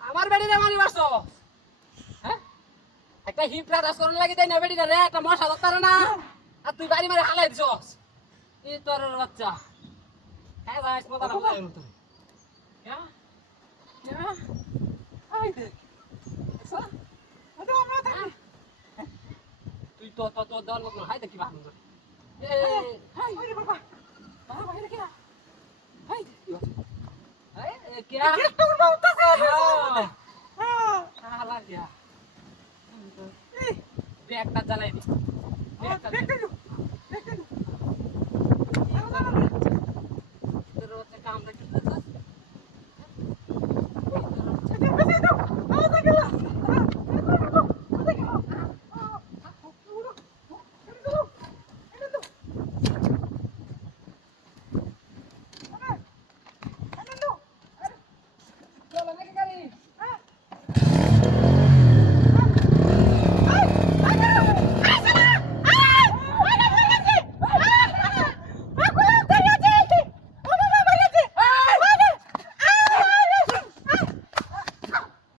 আমার বেড়িরে মারি মারছ হ্যাঁ একটা হিপরা দাস করন লাগি তাই না বেড়িরে রে একটা মশা ধরতার না আর তুই বাড়ি মারে হালাই দিছস এই তোর বাচ্চা হ্যাঁ ভাই মজা না বলাই তুই হ্যাঁ হ্যাঁ আই দেখ এসা আদে আমরা থাকি তুই তো দল মত হাই দেখি বাহ এ হাই ওরে বাবা বাবা বাইরে কি হাই हाय क्या कितना उड़ता है हां साला क्या बैग ना चलाई दी बैग लो तो रोज से काम करते था